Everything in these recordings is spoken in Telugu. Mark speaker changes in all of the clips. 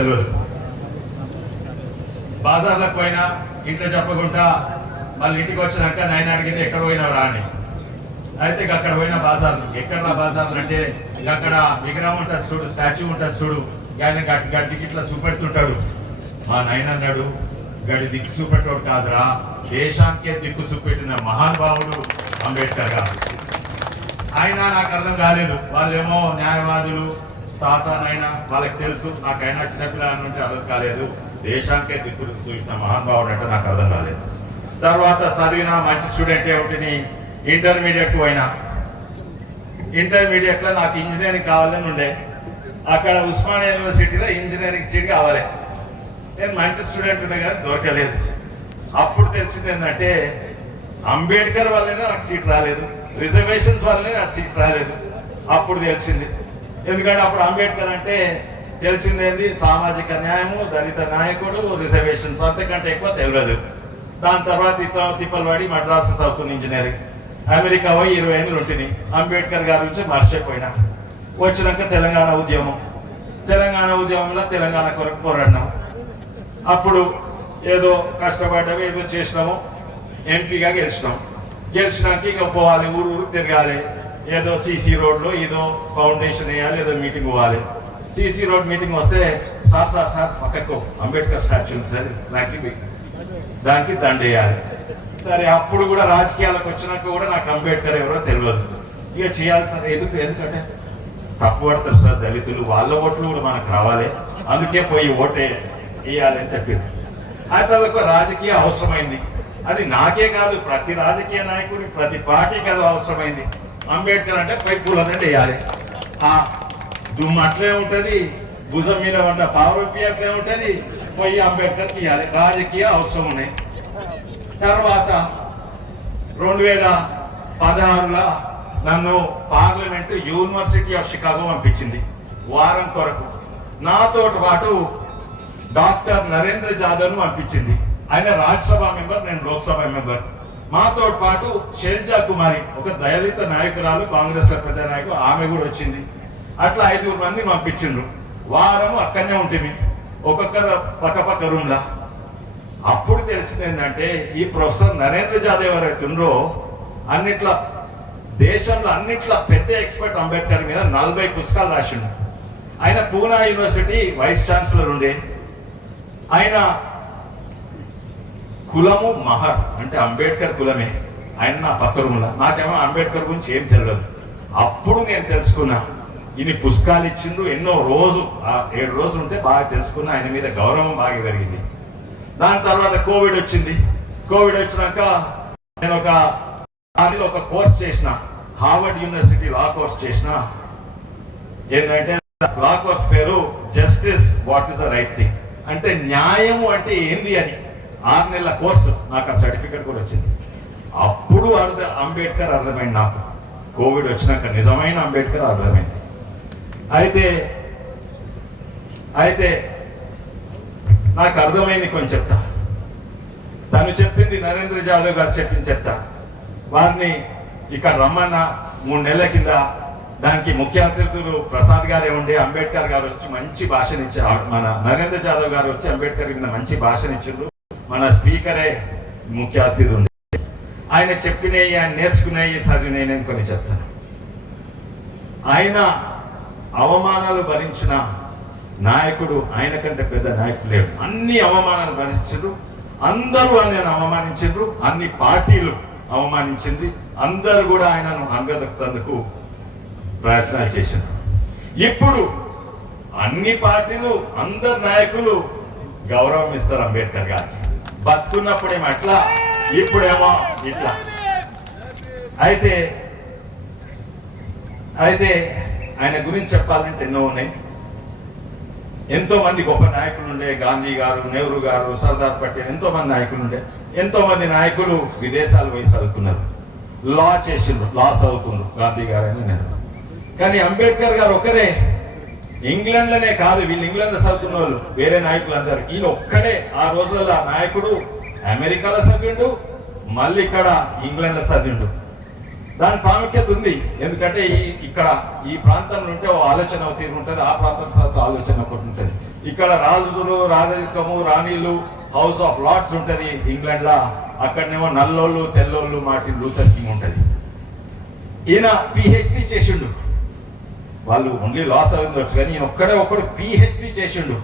Speaker 1: తెలియదు బాజార్లకు పోయినా ఇంట్లో చెప్పకుండా మళ్ళీ ఇంటికి వచ్చినాక నాయన అడిగింది ఎక్కడ పోయినా రాని అయితే ఇక అక్కడ పోయిన బాజార్లు ఎక్కడ బాజార్లు అంటే ఇక అక్కడ విగ్రహం ఉంటుంది చూడు స్టాచ్యూ ఉంటుంది చూడు. ఆయన గట్టి గడ్డికి ఇట్లా చూపెడుతుంటాడు. మా నాయన అన్నాడు గడి దిక్కు చూపెట్టోడు కాదురా దేశానికే దిక్కు చూపెట్టిన మహానుభావుడు అంబేద్కర్ గారు. ఆయన నాకు అర్థం కాలేదు. వాళ్ళేమో న్యాయవాదులు తాత వాళ్ళకి తెలుసు నాకైనా చిన్నపిల్లల నుండి అర్థం కాలేదు. దేశానికే దిక్కులు చూసిన మహానుభావుడు అంటే నాకు అర్థం కాలేదు. తర్వాత చదివిన మంచి స్టూడెంట్ ఏమిటిని ఇంటర్మీడియట్ పోయినా. ఇంటర్మీడియట్లో నాకు ఇంజనీరింగ్ కావాలని ఉండే. అక్కడ ఉస్మానియా యూనివర్సిటీలో ఇంజనీరింగ్ సీట్ కావాలి. నేను మంచి స్టూడెంట్ ఉండే కానీ దొరకలేదు. అప్పుడు తెలిసింది ఏంటంటే అంబేద్కర్ వల్లనే నాకు సీట్ రాలేదు. రిజర్వేషన్స్ వల్లనే నాకు సీట్ రాలేదు. అప్పుడు తెలిసింది ఎందుకంటే అప్పుడు అంబేద్కర్ అంటే తెలిసిందేంది? సామాజిక న్యాయము దళిత నాయకుడు రిజర్వేషన్స్ అంతకంటే ఎక్కువ తెలియదు దాని తర్వాత ఇట్లా తిప్పలు మద్రాసు చదువుకున్న ఇంజనీరింగ్. అమెరికా పోయి ఇరవై ఏళ్ళు ఉంటుంది అంబేద్కర్ గారి నుంచి మర్చిపోయినా. వచ్చినాక తెలంగాణ ఉద్యమం. తెలంగాణ ఉద్యమంలో తెలంగాణ కొరకు పోరాడినాం. అప్పుడు ఏదో కష్టపడ్డాము ఏదో చేసినాము. ఎంపీగా గెలిచినాం. గెలిచినాక ఇక పోవాలి ఊరు ఊరు తిరగాలి. ఏదో సీసీ రోడ్లో ఏదో ఫౌండేషన్ వేయాలి ఏదో మీటింగ్ పోవాలి. సీసీ రోడ్ మీటింగ్ వస్తే సార్ సార్ సార్ పక్కకు అంబేద్కర్ స్టాచ్యూ ఉంది సార్ నాకు దానికి దండేయాలి సరే అప్పుడు కూడా రాజకీయాలకు వచ్చినాక కూడా నాకు అంబేద్కర్ ఎవరో తెలియదు. ఇక చేయాల్సిన ఎందుకు ఎందుకంటే తప్పు పడతారు సార్ దళితులు వాళ్ళ ఓట్లు కూడా మనకు రావాలి. అందుకే పోయి ఓటే వేయాలని చెప్పింది ఆ తర్వాత రాజకీయ అవసరమైంది. అది నాకే కాదు ప్రతి రాజకీయ నాయకుడి ప్రతి పార్టీకి అది అవసరమైంది. అంబేద్కర్ అంటే పై పూలదండ వేయాలి. ఆ దుమ్ము అట్లే ఉంటది భుజం మీద ఉన్న పావురూపి అట్లే ఉంటది పోయి అంబేద్కర్కి ఇవ్వాలి రాజకీయ అవసరం ఉన్నాయి. తర్వాత రెండు వేల పదహారులో నన్ను పార్లమెంట్ యూనివర్సిటీ ఆఫ్ షికాగో పంపించింది. వారం కొరకు. నాతో పాటు డాక్టర్ నరేంద్ర జాదవ్ను పంపించింది. ఆయన రాజ్యసభ మెంబర్ నేను లోక్సభ మెంబర్. మాతో పాటు షేర్జా కుమారి ఒక దళిత నాయకురాలు కాంగ్రెస్లో పెద్ద నాయకులు ఆమె కూడా వచ్చింది. అట్లా ఐదుగురు మంది పంపించిండ్రు. వారము అక్కడనే ఉంటుంది ఒక్కొక్కరు పక్క పక్క రూమ్లా అప్పుడు తెలిసింది ఏంటంటే ఈ ప్రొఫెసర్ నరేంద్ర జాదేవ్ ఎవరైతే ఉండ్రో అన్నిట్లా దేశంలో అన్నిట్లా పెద్ద ఎక్స్పర్ట్ అంబేద్కర్ మీద నలభై పుస్తకాలు రాసిండు. ఆయన పూనా యూనివర్సిటీ వైస్ ఛాన్సలర్ ఉండే. ఆయన కులము మహర్ అంటే అంబేద్కర్ కులమే. ఆయన నా పక్క రూమ్లో. నాకేమో అంబేద్కర్ గురించి ఏం తెలియదు అప్పుడు నేను తెలుసుకున్నా. ఇన్ని పుస్తకాలు ఇచ్చిండ్రు ఎన్నో రోజు ఆ ఏడు రోజులు ఉంటే బాగా తెలుసుకున్నా ఆయన మీద గౌరవం బాగా పెరిగింది. దాని తర్వాత కోవిడ్ వచ్చింది. కోవిడ్ వచ్చినాక నేను ఒక దానిలో ఒక కోర్స్ చేసిన. హార్వర్డ్ యూనివర్సిటీ లా కోర్స్ చేసిన. ఏంటంటే లా కోర్స్ పేరు justice what is the right thing. అంటే న్యాయము అంటే ఏంది అని. ఆరు నెలల కోర్సు నాకు ఆ సర్టిఫికెట్ కూడా వచ్చింది. అప్పుడు అర్థ అంబేద్కర్ అర్థమైంది నాకు. కోవిడ్ వచ్చినాక నిజమైన అంబేద్కర్ అర్థమైంది. అయితే అయితే నాకు అర్థమైంది కొంచెం చెప్తా. తను చెప్పింది నరేంద్ర జాదవ్ గారు చెప్పింది చెప్తా. వారిని ఇక్కడ రమ్మన్న మూడు నెలల కింద దానికి ముఖ్య అతిథులు ప్రసాద్ గారే ఉండే అంబేద్కర్ గారు వచ్చి మంచి భాషనిచ్చారు మన నరేంద్ర జాదవ్ గారు వచ్చి అంబేద్కర్ కింద మంచి భాషనిచ్చిండ్రు. మన స్పీకరే ముఖ్య అతిథి ఉంది ఆయన చెప్పినవి ఆయన నేర్చుకునేవి చదివినవి నేను కొన్ని చెప్తాను. ఆయన అవమానాలు భరించిన నాయకుడు ఆయన కంటే పెద్ద నాయకుడు లేడు. అన్ని అవమానాలు భరించరు అందరూ ఆయనను అవమానించారు. అన్ని పార్టీలు అవమానించింది. అందరూ కూడా ఆయనను అంగదొక్కేందుకు ప్రయత్నాలు చేశారు. ఇప్పుడు అన్ని పార్టీలు అందరు నాయకులు గౌరవం ఇస్తారు అంబేద్కర్ గారికి. బతుకున్నప్పుడేమో అట్లా ఇప్పుడేమో ఇట్లా. అయితే అయితే ఆయన గురించి చెప్పాలంటే ఎన్నో ఉన్నాయి. ఎంతో మంది గొప్ప నాయకులు ఉండే గాంధీ గారు నెహ్రూ గారు సర్దార్ పటేల్ ఎంతో మంది నాయకులు ఉండే ఎంతో మంది నాయకులు విదేశాలు పోయి చదువుకున్నారు. లా చేసిండ్రు లా చదువుకున్నారు గాంధీ గారు అని నెహ్రూ కానీ అంబేద్కర్ గారు ఒకరే. ఇంగ్లాండ్లోనే కాదు వీళ్ళు ఇంగ్లాండ్లో చదువుకున్న వాళ్ళు వేరే నాయకులు అందరు ఈయన ఒక్కడే ఆ రోజుల ఆ నాయకుడు అమెరికాలో చదివిండు మళ్ళీ ఇక్కడ ఇంగ్లాండ్లో సభ్యుడు చదివిండు. దాని ప్రాముఖ్యత ఉంది. ఎందుకంటే ఈ ఇక్కడ ఈ ప్రాంతంలో ఉంటే ఓ ఆలోచన తీరు ఉంటుంది. ఆ ప్రాంతం చదివితే ఆలోచన ఒకటి ఉంటుంది. ఇక్కడ రాజులు రాజరికము రాణిలు హౌస్ ఆఫ్ లార్డ్స్ ఉంటుంది ఇంగ్లాండ్లో. అక్కడనేమో నల్లోళ్ళు తెల్లోళ్ళు మార్టిన్ లూథర్ కింగ్ ఈయన పిహెచ్డి చేసిండు. వాళ్ళు ఓన్లీ లాస్ అవ్వచ్చు కానీ ఈయన ఒక్కడే ఒక్కడు పిహెచ్డి చేసిండు.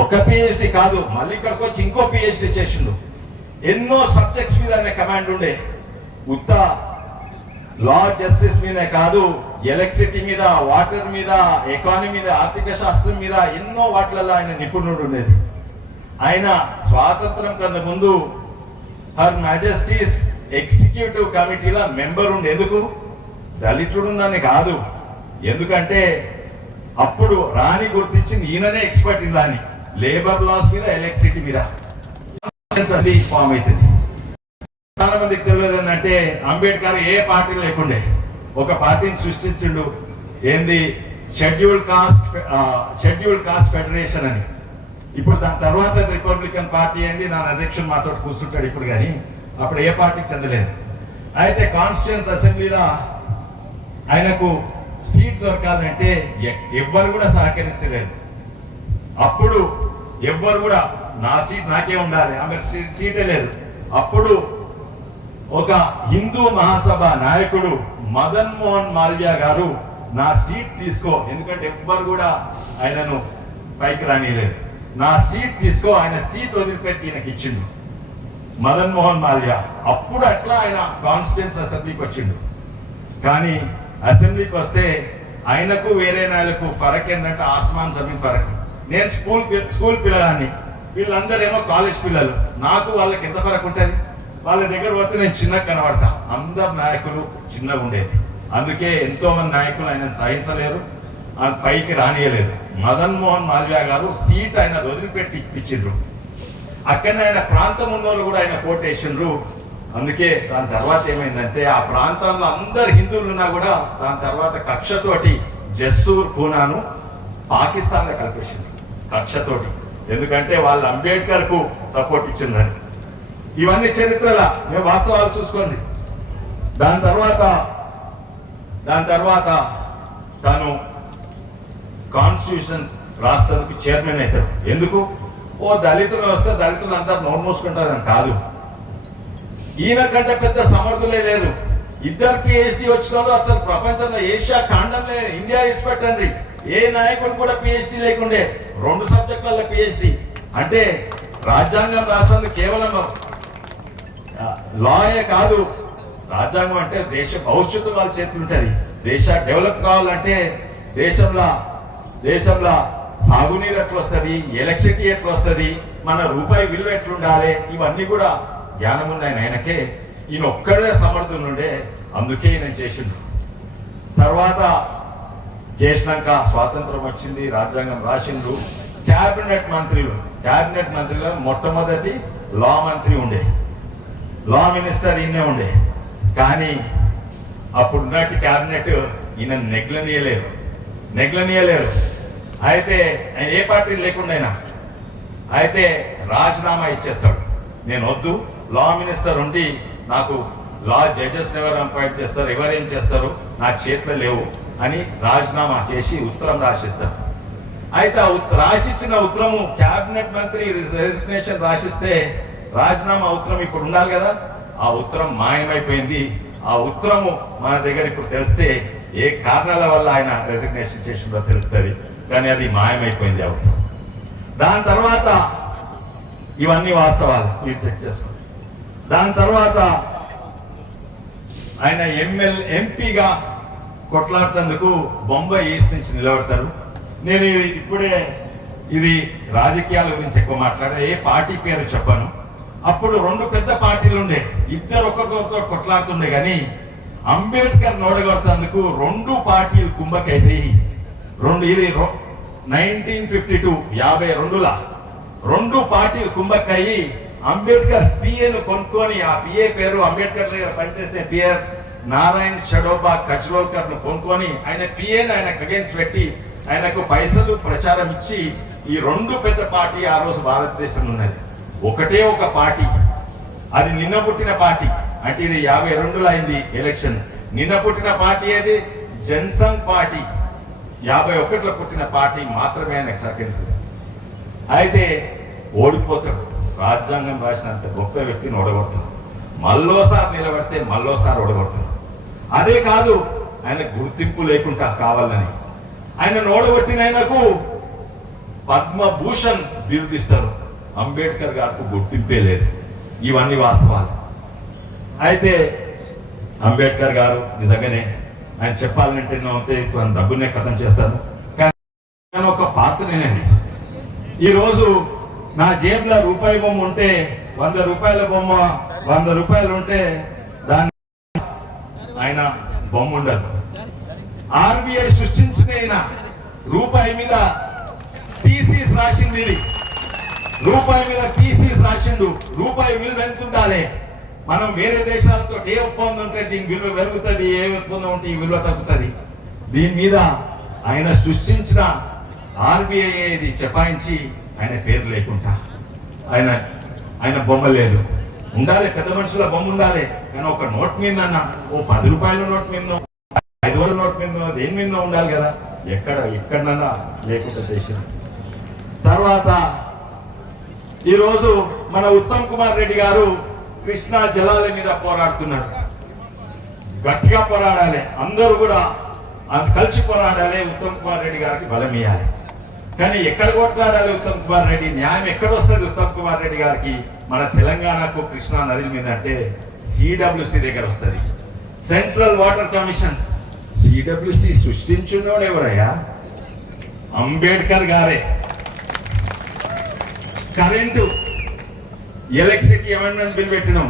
Speaker 1: ఒక పిహెచ్డి కాదు మళ్ళీ ఇక్కడికి వచ్చి ఇంకో పిహెచ్డి చేసిండు. ఎన్నో సబ్జెక్ట్స్ మీద ఆయన కమాండ్ ఉండే. ఉత్త లా జస్టిస్ మీదే కాదు ఎలక్ట్రిసిటీ మీద వాటర్ మీద ఎకానమీ మీద ఆర్థిక శాస్త్రం మీద ఎన్నో వాటిలలో ఆయన నిపుణుడు ఉండేది. ఆయన స్వాతంత్రం కన్నా ముందు హర్ మ్యాజెస్టీస్ ఎగ్జిక్యూటివ్ కమిటీలో మెంబర్ ఉండి ఎందుకు దళితుడుందని కాదు. ఎందుకంటే అప్పుడు రాణి గుర్తించింది ఈయననే ఎక్స్పర్ట్ ఇలాని లేబర్ లాస్ మీద ఎలక్ట్రిసిటీ మీద. అది ఫామ్ అవుతుంది. చాలా మందికి తెలియదు ఏంటంటే అంబేద్కర్ ఏ పార్టీ లేకుండే. ఒక పార్టీని సృష్టించిండు ఏంది? Schedule caste schedule caste federation అని. ఇప్పుడు దాని తర్వాత రిపబ్లికన్ పార్టీ అయింది దాని అధ్యక్షుడు మాతో కూర్చుంటాడు ఇప్పుడు కానీ అప్పుడు ఏ పార్టీకి చెందలేదు. అయితే కాన్స్టిట్యూన్స్ అసెంబ్లీలో ఆయనకు సీట్ దొరకాలంటే ఎవ్వరు కూడా సహకరించలేదు. అప్పుడు ఎవ్వరు కూడా నా సీట్ నాకే ఉండాలి ఆమె సీటే లేదు. అప్పుడు ఒక హిందూ మహాసభ నాయకుడు మదన్ మోహన్ మాల్యా గారు నా సీట్ తీసుకో ఎందుకంటే ఎవ్వరు కూడా ఆయనను పైకి రానియలేదు. నా సీట్ తీసుకో ఆయన సీట్ వదిలిపెట్టి ఈయనకి ఇచ్చిండు మదన్ మోహన్ మాల్యా అప్పుడు అట్లా ఆయన కాన్స్టిట్యూన్స్ అసెంబ్లీకి వచ్చిండు. కానీ అసెంబ్లీకి వస్తే ఆయనకు వేరే నాయకు ఫరక్ ఏంటంటే ఆస్మాన్ సమీ ఫరక్. నేను స్కూల్ స్కూల్ పిల్లగాన్ని వీళ్ళందరేమో కాలేజ్ పిల్లలు. నాకు వాళ్ళకి ఎంత ఫరక్ ఉంటుంది? వాళ్ళ దగ్గర పోతే నేను చిన్నగా కనబడతా. అందరు నాయకులు చిన్నగా ఉండేది. అందుకే ఎంతో మంది నాయకులు ఆయన సహించలేరు ఆయన పైకి రానియలేదు. మదన్ మోహన్ మాల్వియా గారు సీట్ ఆయన వదిలిపెట్టి ఇప్పించిండ్రు. అక్కడనే ఆయన ప్రాంతం ఉన్న వాళ్ళు కూడా ఆయన కోటేసిండ్రు. అందుకే దాని తర్వాత ఏమైందంటే ఆ ప్రాంతంలో అందరు హిందువులు ఉన్నా కూడా దాని తర్వాత కక్షతోటి జస్సూర్ పూనాను పాకిస్తాన్లో కల్పించింది కక్షతోటి. ఎందుకంటే వాళ్ళు అంబేద్కర్కు సపోర్ట్ ఇచ్చిందని. ఇవన్నీ చరిత్రల మేము వాస్తవాలు చూసుకోండి. దాని తర్వాత దాని తర్వాత తను కాన్స్టిట్యూషన్ రాష్ట్రానికి చైర్మన్ అవుతాడు. ఎందుకు? ఓ దళితులు వస్తే దళితులు అందరు నోరు మూసుకుంటారని కాదు. ఈయన కంటే పెద్ద సమర్థులే లేదు ఇద్దరు పిహెచ్డి వచ్చిన అసలు ప్రపంచంలో ఏషియా ఖండంలో ఇండియా ఇచ్చిపెట్టండి ఏ నాయకుడు కూడా పిహెచ్డి లేకుండే. రెండు సబ్జెక్టులలో పిహెచ్డి అంటే రాజ్యాంగం రాష్ట్రాలు కేవలం లాయే కాదు. రాజ్యాంగం అంటే దేశ భవిష్యత్తు వాళ్ళ చేతులు ఉంటుంది. దేశ డెవలప్ కావాలంటే దేశంలో దేశంలో సాగునీరు ఎట్లా వస్తుంది ఎలక్ట్రిసిటీ ఎట్లా వస్తుంది మన రూపాయి విలువ ఎట్లుండాలి? ఇవన్నీ కూడా జ్ఞానం ఆయనకే ఈయన ఒక్కడే సమర్థునుండే అందుకే ఈయన చేసిండు. తర్వాత చేసినాక స్వాతంత్రం వచ్చింది రాజ్యాంగం రాసిండ్రు క్యాబినెట్ మంత్రులు క్యాబినెట్ మంత్రిలో మొట్టమొదటి లా మంత్రి ఉండే. లా మినిస్టర్ ఈయనే ఉండే. కానీ అప్పుడు క్యాబినెట్ ఈయన నెగ్లనీయలేరు నెగ్లనీయలేరు అయితే ఆయన ఏ పార్టీ లేకుండా అయితే రాజీనామా ఇచ్చేస్తాడు. నేను వద్దు లా మినిస్టర్ ఉండి నాకు లా జడ్జెస్ ఎవరు అపాయింట్ చేస్తారు ఎవరేం చేస్తారు నా చేతిలో లేవు అని రాజీనామా చేసి ఉత్తరం రాసిస్తారు. అయితే ఆ రాసిచ్చిన ఉత్తరము క్యాబినెట్ మంత్రి రెసిగ్నేషన్ రాసిస్తే రాజీనామా ఉత్తరం ఇప్పుడు ఉండాలి కదా? ఆ ఉత్తరం మాయమైపోయింది. ఆ ఉత్తరము మన దగ్గర ఇప్పుడు తెలిస్తే ఏ కారణాల వల్ల ఆయన రెసిగ్నేషన్ చేసిందో తెలుస్తుంది. కానీ అది మాయమైపోయింది ఆ ఉత్తరం. దాని తర్వాత ఇవన్నీ వాస్తవాలు. మీరు చెక్ చేసుకోండి. దాని తర్వాత ఆయన ఎంఎల్ ఎంపీగా కొట్లాడుతందుకు బొంబాయి ఈస్ట్ నుంచి నిలబడతారు. నేను ఇప్పుడే ఇది రాజకీయాల గురించి ఎక్కువ మాట్లాడే ఏ పార్టీ పేరు చెప్పను. అప్పుడు రెండు పెద్ద పార్టీలు ఉండే ఇద్దరు ఒకరితో కొట్లాడుతుండే కానీ అంబేద్కర్ నోడగొడతందుకు రెండు పార్టీలు కుంభకైతే రెండు ఇది నైన్టీన్ ఫిఫ్టీ టూ యాభై రెండులా రెండు పార్టీలు కుంభకయ్యి అంబేద్కర్ పిఏను కొనుక్కొని ఆ పిఏ పేరు అంబేద్కర్ దగ్గర పనిచేసే పిఆర్ నారాయణ్ షడోబా కజ్రోల్కర్ను కొనుక్కొని ఆయన పిఏను ఆయన అగేన్స్ట్ పెట్టి ఆయనకు పైసలు ప్రచారం ఇచ్చి ఈ రెండు పెద్ద పార్టీ ఆ రోజు భారతదేశంలో ఉన్నది. ఒకటే ఒక పార్టీ. అది నిన్న పుట్టిన పార్టీ. అంటే ఇది యాభై రెండులో అయింది ఎలక్షన్. నిన్న పుట్టిన పార్టీ ఏది? జన్సంగ్ పార్టీ. యాభై ఒకటిలో పుట్టిన పార్టీ మాత్రమే ఆయనకు సహకరిస్తుంది. అయితే ఓడిపోతాడు రాజ్యాంగం రాసినంత గొప్ప వ్యక్తిని ఓడగొడతాడు మళ్ళోసారి నిలబడితే మళ్ళోసారి ఓడగొడతారు. అదే కాదు ఆయన గుర్తింపు లేకుండా కావాలని. ఆయన ఓడగొట్టిన ఆయనకు పద్మభూషణ్ బిరుదిస్తారు. అంబేద్కర్ గారికి గుర్తింపే లేదు. ఇవన్నీ వాస్తవాలు. అయితే అంబేద్కర్ గారు నిజంగానే ఆయన చెప్పాలంటే అయితే కొంత డబ్బునే కథం చేస్తాను. కానీ నేను ఒక పాత్రనేనండి. ఈరోజు నా జేబులో రూపాయి బొమ్మ ఉంటే వంద రూపాయల బొమ్మ వంద రూపాయలు ఉంటే దాన్ని ఆయన బొమ్మ ఉండదు. ఆర్బీఐ సృష్టించిన ఆయన. రూపాయి మీద టీసీస్ రాసింది ఇది రూపాయి మీద టీసీస్ రాసిండు. రూపాయి విలువ ఎంత ఉండాలి? మనం వేరే దేశాలతో ఏ ఒప్పందం ఉంటే దీని విలువ పెరుగుతుంది ఏ ఒప్పందం ఉంటే ఈ విలువ తగ్గుతుంది? దీని మీద ఆయన సృష్టించిన ఆర్బీఐ ఇది చెపాయించి ఆయన పేరు లేకుండా. ఆయన ఆయన బొమ్మ లేదు. ఉండాలి పెద్ద మనుషుల బొమ్మ ఉండాలి. కానీ ఒక నోట్ మీద ఓ పది రూపాయల నోట్ మీద ఐదు వందల నోట్ మీద దేని మీద ఉండాలి కదా? ఎక్కడ ఎక్కడన్నా లేకుండా చేసిన తర్వాత ఈరోజు మన ఉత్తమ్ కుమార్ రెడ్డి గారు కృష్ణా జలాల మీద పోరాడుతున్నారు. గట్టిగా పోరాడాలి. అందరూ కూడా కలిసి పోరాడాలి. ఉత్తమ్ కుమార్ రెడ్డి గారికి బలమియాలి కానీ ఎక్కడ కొట్లాడాలి ఉత్తమ్ కుమార్ రెడ్డి? న్యాయం ఎక్కడ వస్తుంది ఉత్తమ్ కుమార్ రెడ్డి గారికి? మన తెలంగాణకు కృష్ణా నది మీద అంటే సిడబ్ల్యూసి దగ్గర వస్తుంది. సెంట్రల్ వాటర్ కమిషన్ సిడబ్ల్యూసి సృష్టించున్నోడు ఎవరయ్యా? అంబేద్కర్ గారే. కరెంటు ఎలక్ట్రిసిటీ అమెండ్మెంట్ బిల్ పెట్టినాం.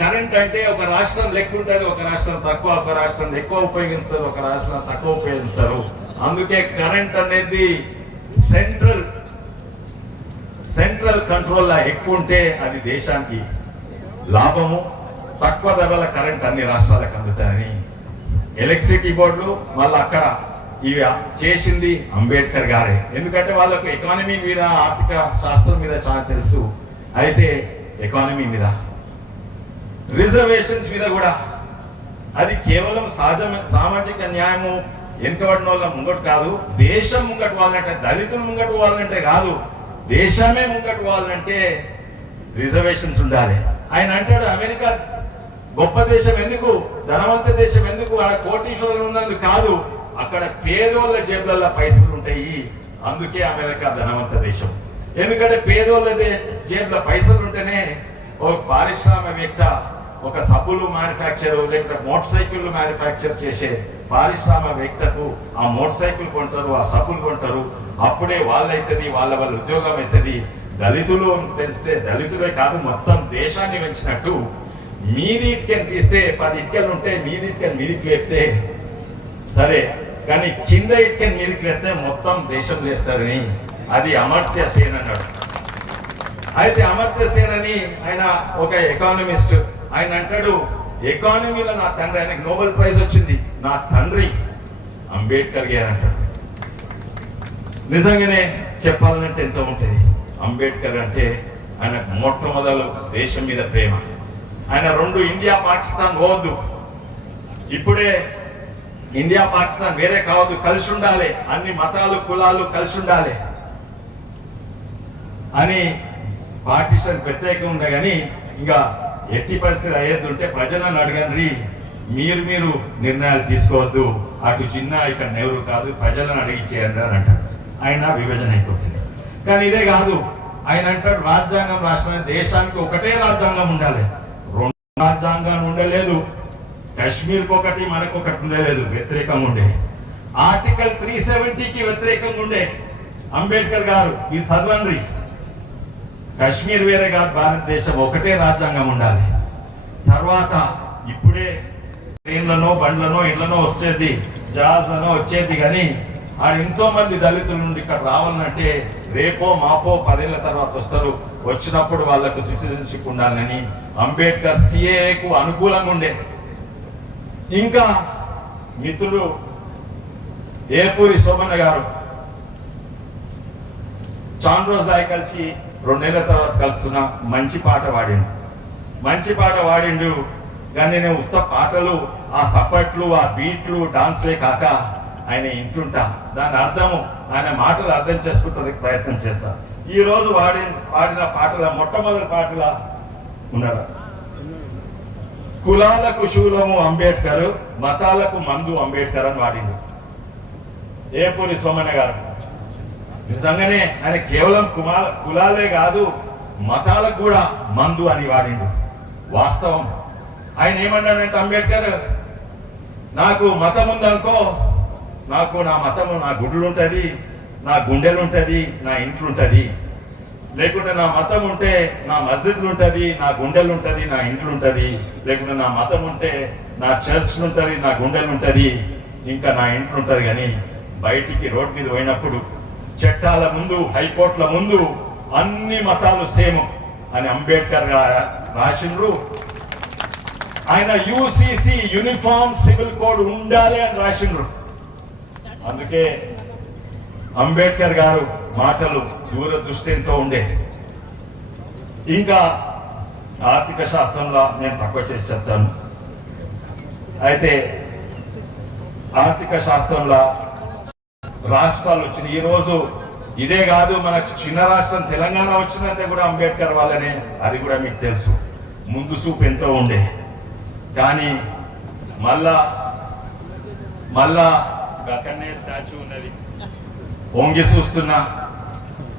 Speaker 1: కరెంట్ అంటే ఒక రాష్ట్రం లెక్క ఉంటుంది ఒక రాష్ట్రం తక్కువ ఒక రాష్ట్రం ఎక్కువ ఉపయోగిస్తారు ఒక రాష్ట్రం తక్కువ ఉపయోగిస్తారు. అందుకే కరెంట్ అనేది సెంట్రల్ సెంట్రల్ కంట్రోల్ ఎక్కువ ఉంటే అది దేశానికి లాభము తక్కువ ధరల కరెంట్ అన్ని రాష్ట్రాలకు అందుతాయని ఎలక్ట్రిసిటీ బోర్డులు మళ్ళీ అక్కడ ఇవి చేసింది అంబేద్కర్ గారే. ఎందుకంటే వాళ్ళకు ఎకానమీ మీద ఆర్థిక శాస్త్రం మీద చాలా తెలుసు. అయితే ఎకానమీ మీద రిజర్వేషన్స్ మీద కూడా అది కేవలం సహజ సామాజిక న్యాయము వెనుకబడిన వాళ్ళ ముంగటు కాదు దేశం ముంగటు వాళ్ళంటే దళితులు ముంగటు వాళ్ళంటే కాదు దేశమే ముంగటు వాళ్ళంటే రిజర్వేషన్స్ ఉండాలి. ఆయన అంటాడు అమెరికా గొప్ప దేశం ఎందుకు? ధనవంత దేశం ఎందుకు? ఆ కోటీశ్వరులు ఉన్నందుకు కాదు అక్కడ పేదోళ్ళ జేబులలో పైసలు ఉంటాయి. అందుకే అమెరికా ధనవంత దేశం. ఎందుకంటే పేదోళ్ళ జేబుల జేబులో పైసలు ఉంటేనే ఒక పారిశ్రామికవేత్త ఒక సబ్బులు మ్యానుఫ్యాక్చర్ లేకపోతే మోటార్ సైకిల్ మ్యానుఫ్యాక్చర్ చేసే పారిశ్రామికవేత్తకు ఆ మోటార్ సైకిల్ కొంటారు ఆ సబ్బులు కొంటారు. అప్పుడే వాళ్ళైతుంది వాళ్ళ వాళ్ళ ఉద్యోగం అవుతుంది దళితులు తెలిస్తే దళితులే కాదు మొత్తం దేశాన్ని పెంచినట్టు మీది ఇటుకని తీస్తే పది ఇటుకలు ఉంటే మీది ఇటుకని మీదికి లేపితే సరే. కానీ కింద ఇటుకని మీదికి లేస్తే మొత్తం దేశం చేస్తారని అది అమర్త్య సేన్ అన్నాడు. అయితే అమర్త్య సేన్ అని ఆయన ఒక ఎకానమిస్ట్. ఆయన అంటాడు ఎకానమీలో నా తండ్రి ఆయనకి నోబెల్ ప్రైజ్ వచ్చింది. నా తండ్రి అంబేద్కర్ గారు అంటారు. నిజంగానే చెప్పాలంటే ఎంత ఉంటుంది? అంబేద్కర్ అంటే ఆయన మొట్టమొదలు దేశం మీద ప్రేమ. ఆయన రెండు ఇండియా పాకిస్తాన్ పోవద్దు. ఇప్పుడే ఇండియా పాకిస్తాన్ వేరే కావద్దు కలిసి ఉండాలి. అన్ని మతాలు కులాలు కలిసి ఉండాలి. అని పార్టీషన్ ప్రత్యేకంగా ఉండే కానీ ఇంకా ఎట్టి పరిస్థితి అయ్యేది ఉంటే ప్రజలను అడగండి. మీరు మీరు నిర్ణయాలు తీసుకోవద్దు. అటు చిన్న ఇక్కడ నెవరు కాదు ప్రజలను అడిగి చేయండి అని అంటారు. ఆయన విభజన అయిపోతుంది. కానీ ఇదే కాదు. ఆయన అంటారు రాజ్యాంగం రాష్ట్రమైన దేశానికి ఒకటే రాజ్యాంగం ఉండాలి. రెండు రాజ్యాంగం ఉండలేదు. కాశ్మీర్కి ఒకటి మనకొకటి ఉండలేదు. వ్యతిరేకంగా ఉండే. ఆర్టికల్ త్రీ సెవెంటీకి వ్యతిరేకంగా ఉండే. అంబేద్కర్ గారు ఇది చదవండి. కాశ్మీర్ వేరే కాదు భారతదేశం ఒకటే రాజ్యాంగం ఉండాలి. తర్వాత ఇప్పుడే ట్రైన్లనో బండ్లనో ఇళ్ళనో వచ్చేది జహాజ్లనో వచ్చేది కానీ ఆ ఎంతో మంది దళితుల నుండి ఇక్కడ రావాలంటే రేపో మాపో పదేళ్ళ తర్వాత వస్తారు. వచ్చినప్పుడు వాళ్ళకు సిటిజన్షిప్ ఉండాలని అంబేద్కర్ సిఏకు అనుకూలంగా ఉండే. ఇంకా మిత్రుడు ఏపూరి సోమన్న గారు చాంద్రోజాయ్ కలిసి రెండేళ్ళ తర్వాత కలుస్తున్నా మంచి పాట వాడిండు మంచి పాట వాడిండు కానీ నేను ఉత్త పాటలు ఆ సపట్లు ఆ బీట్లు డాన్స్లే కాక ఆయన ఇంటుంటా. దాని అర్థము ఆయన మాటలు అర్థం చేసుకుంటానికి ప్రయత్నం చేస్తా. ఈ రోజు వాడి పాడిన పాటల మొట్టమొదటి పాటల ఉన్నారా కులాలకు శూలము అంబేద్కర్ మతాలకు మందు అంబేద్కర్ అని వాడిండు. ఏపూరి సోమన్న గారు? నిజంగానే ఆయన కేవలం కుమాల కులాలే కాదు మతాలకు కూడా మందు అని వాడిండు. వాస్తవం. ఆయన ఏమన్నాడంటే అంబేద్కర్ నాకు మతం ఉందనుకో నాకు నా మతము నా గుడ్లు ఉంటది నా గుండెలు ఉంటుంది నా ఇంట్లు ఉంటుంది లేకుంటే నా మతం ఉంటే నా మస్జిద్లు ఉంటది నా గుండెలు ఉంటుంది నా ఇంట్లు ఉంటుంది లేకుంటే నా మతం ఉంటే నా చర్చ్లు ఉంటుంది నా గుండెలు ఉంటుంది ఇంకా నా ఇంట్లు ఉంటుంది కానీ బయటికి రోడ్ మీద పోయినప్పుడు చట్టాల ముందు హైకోర్టుల ముందు అన్ని మతాలు సేమ్ అని అంబేద్కర్ రాసినరు రాసిండ్రు. ఆయన యూసిసి యూనిఫామ్ సివిల్ కోడ్ ఉండాలి అని రాసిండ్రు. అందుకే అంబేద్కర్ గారు మాటలు దూరదృష్టితో ఉండే. ఇంకా ఆర్థిక శాస్త్రంలో నేను తక్కువ చేసి చెప్తాను. అయితే ఆర్థిక శాస్త్రంలో రాష్ట్రాలు వచ్చినాయి. ఈ రోజు ఇదే కాదు మనకు చిన్న రాష్ట్రం తెలంగాణ వచ్చినంత కూడా అంబేద్కర్ వాళ్ళనే అది కూడా మీకు తెలుసు. ముందు చూపు ఎంతో ఉండే. కానీ మళ్ళా మళ్ళా గతనే స్టాచ్యూ ఉన్నది. వంగి చూస్తున్నా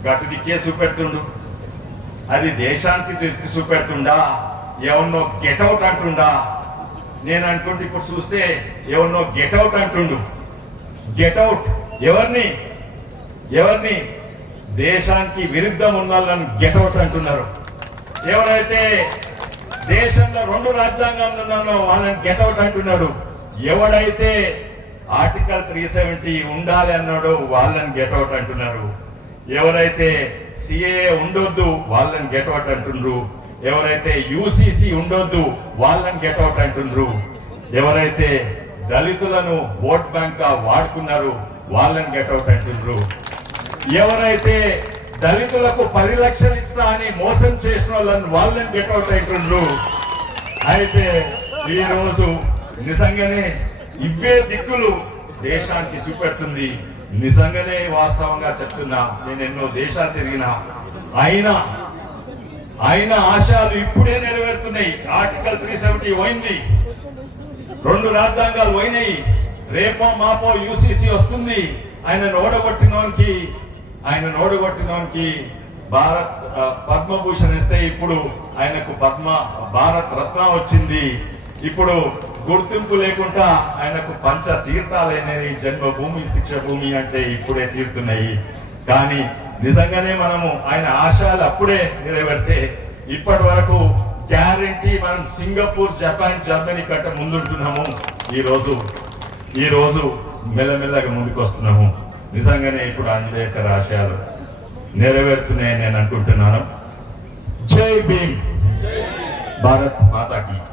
Speaker 1: గటు దిక్కే చూపెడుతుండు. అది దేశానికి దృష్టి చూపెడుతుండా? ఎవరినో గెటౌట్ అంటుండా? నేను అనుకుంటే ఇప్పుడు చూస్తే ఎవరినో గెటౌట్ అంటుండు. గెటౌట్ ఎవరిని? ఎవరిని? దేశానికి విరుద్ధం ఉండాలని వాళ్ళని గెటౌట్ అంటున్నారు. ఎవరైతే దేశంలో రెండు రాజ్యాంగంలో ఉన్నానో వాళ్ళని గెటౌట్ అంటున్నాడు. ఎవడైతే ఆర్టికల్ త్రీ సెవెంటీ ఉండాలి అన్నాడో వాళ్ళని గెటౌట్ అంటున్నారు. ఎవరైతే సిఏ ఉండొద్దు వాళ్ళని గెటౌట్ అంటుండ్రు ఎవరైతే యూసిసి ఉండొద్దు వాళ్ళని గెటౌట్ అంటుండ్రు ఎవరైతే దళితులను ఓట్ బ్యాంక్గా వాడుకున్నారు. వాళ్ళని గెటౌట్ అంటుండ్రు ఎవరైతే దళితులకు పది లక్షలు ఇస్తా అని మోసం చేసిన వాళ్ళని వాళ్ళని గెటౌట్ అంటుండ్రు అయితే ఈ రోజు నిజంగానే ఇవే దిక్కులు దేశానికి చూపెడుతుంది. నిజంగానే వాస్తవంగా చెప్తున్నా నేను ఎన్నో దేశాలు తిరిగినా అయినా ఆయన ఆశయాలు ఇప్పుడే నెరవేరుతున్నాయి. ఆర్టికల్ త్రీ సెవెంటీ పోయింది. రెండు రాజ్యాంగాలు పోయినాయి. రేపో మాపో యూసీసీ వస్తుంది. ఆయన ఓడగొట్టినోనికి ఆయన ఓడగొట్టినోనికి భారత్ పద్మభూషణ్ ఇస్తే ఇప్పుడు ఆయనకు పద్మ భారత్ రత్న వచ్చింది. ఇప్పుడు గుర్తింపు లేకుండా ఆయనకు పంచ తీర్థాలైనవి జన్మభూమి శిక్ష భూమి అంటే ఇప్పుడే తీరుతున్నాయి. కానీ నిజంగానే మనము ఆయన ఆశయాలు అప్పుడే నెరవేరితే ఇప్పటి వరకు గ్యారంటీ మనం సింగపూర్ జపాన్ జర్మనీ కంటే ముందుంటున్నాము. ఈ రోజు ఈ రోజు మెల్లమెల్లగా ముందుకు వస్తున్నాము నిజంగానే ఇప్పుడు అంబేద్కర్ ఆశయాలు నెరవేరుతున్నాయని నేను అనుకుంటున్నాను. జై భీమ్. భారత్ మాతాకి.